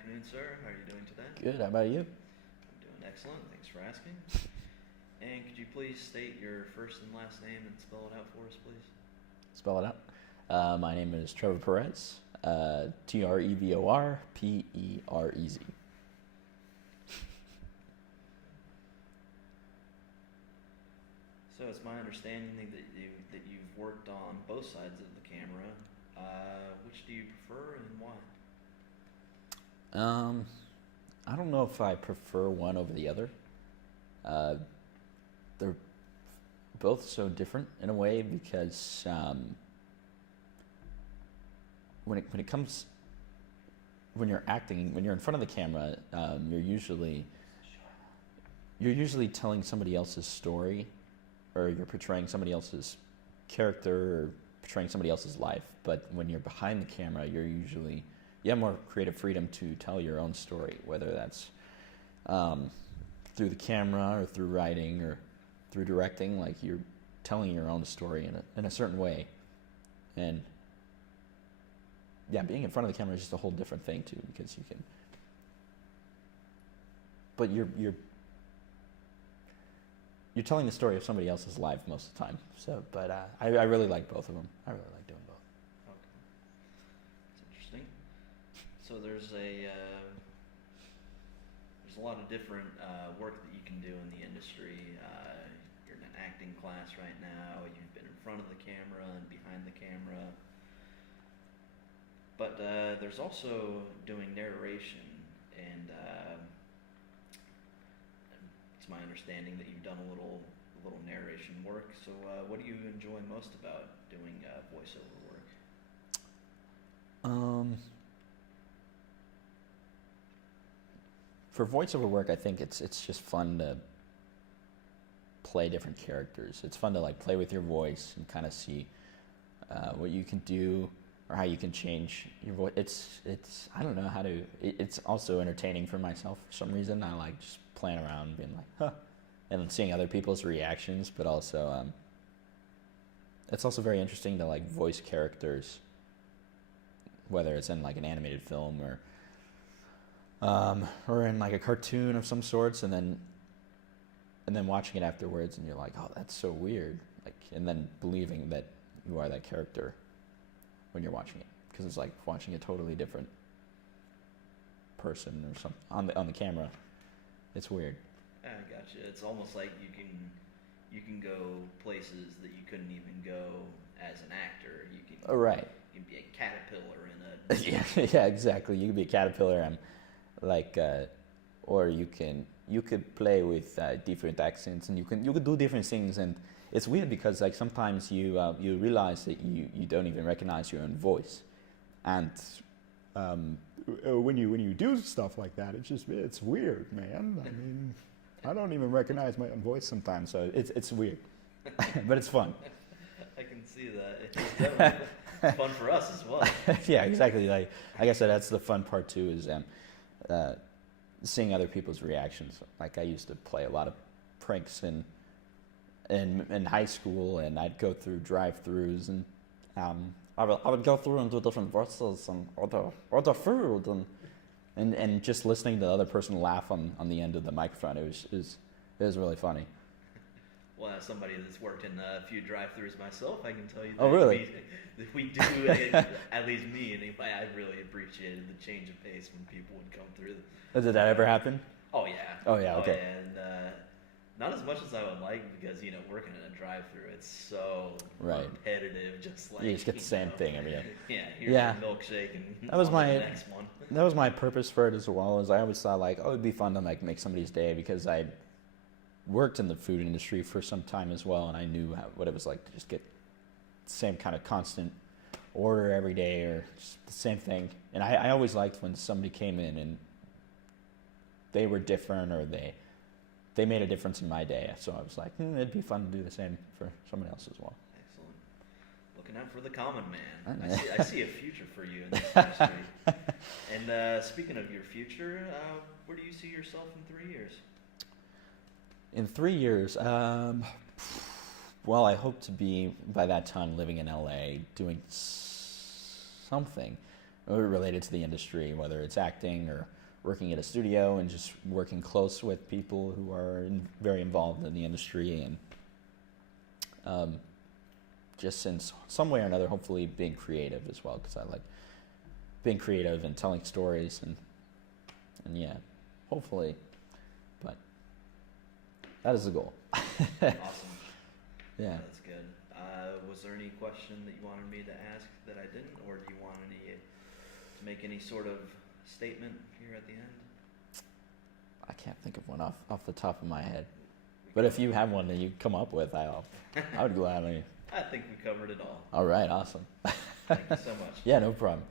afternoon, sir. How are you doing today? Good. How about you? I'm doing excellent. Thanks for asking. And could you please state your first and last name and spell it out for us, please? Spell it out. My name is Trevor Perez. Trevorperez. So it's my understanding that you've worked on both sides of the camera. Which do you prefer and why? I don't know if I prefer one over the other. They're both so different in a way because when you're acting, when you're in front of the camera, you're usually telling somebody else's story, or you're portraying somebody else's character, or portraying somebody else's life. But when you're behind the camera, you have more creative freedom to tell your own story, whether that's through the camera or through writing or through directing. Like, you're telling your own story in a certain way. And yeah, being in front of the camera is just a whole different thing too, because you can, but you're telling the story of somebody else's life most of the time. So, but I really like both of them. I really like doing both. Okay, that's interesting. So there's a lot of different work that you can do in the industry. You're in an acting class right now. You've been in front of the camera and behind the camera. But there's also doing narration, and it's my understanding that you've done a little narration work. So what do you enjoy most about doing voiceover work? For voiceover work, I think it's just fun to play different characters. It's fun to like play with your voice and kind of see what you can do or how you can change your voice. It's I don't know how to. It's also entertaining for myself for some reason. I like just playing around and being like, huh, and then seeing other people's reactions. But also, it's also very interesting to like voice characters, whether it's in like an animated film or in like a cartoon of some sorts, and then watching it afterwards, and you're like, oh, that's so weird, like, and then believing that you are that character when you're watching it, because it's like watching a totally different person or something on the camera. It's weird. I gotcha. It's almost like you can go places that you couldn't even go as an actor. You can Right. You can be a caterpillar in a yeah, exactly. You could be a caterpillar, and like, or you could play with different accents, and you could do different things. And it's weird because like sometimes you realize that you don't even recognize your own voice, and when you do stuff like that, it's weird, man. I mean, I don't even recognize my own voice sometimes, so it's weird, but it's fun. I can see that. It's definitely fun for us as well. Yeah, exactly. Like I said, that's the fun part too, is seeing other people's reactions. Like, I used to play a lot of pranks in high school, and I'd go through drive-throughs, and I would go through and do different voices and order food, and just listening to the other person laugh on the end of the microphone, it was really funny. Well, as somebody that's worked in a few drive-thrus myself, I can tell you that Oh, really? we do, at least me anyway, I really appreciated the change of pace when people would come through. Did that ever happen? Oh, yeah. Oh, yeah, okay. And not as much as I would like, because, working in a drive-thru, it's so repetitive, just like... You just get the same thing every day. Yeah, here's your milkshake, and that was the next one. That was my purpose for it as well, as I always thought, like, oh, it'd be fun to like make somebody's day, because I worked in the food industry for some time as well, and I knew what it was like to just get the same kind of constant order every day, or just the same thing. And I always liked when somebody came in and they were different, or they made a difference in my day. So I was like, it'd be fun to do the same for someone else as well. Excellent. Looking out for the common man. I see a future for you in this industry. And speaking of your future, where do you see yourself in 3 years? In 3 years, well, I hope to be, by that time, living in LA, doing something, related to the industry, whether it's acting or working at a studio and just working close with people who are very involved in the industry, and just in some way or another, hopefully being creative as well, because I like being creative and telling stories, and yeah, hopefully, but that is the goal. Awesome. Yeah. That's good. Was there any question that you wanted me to ask that I didn't, or do you want to make any sort of statement here at the end? I can't think of one off the top of my head. But if you have one that you come up with, I would gladly. I think we covered it all. All right, awesome. Thank you so much. Yeah, no problem.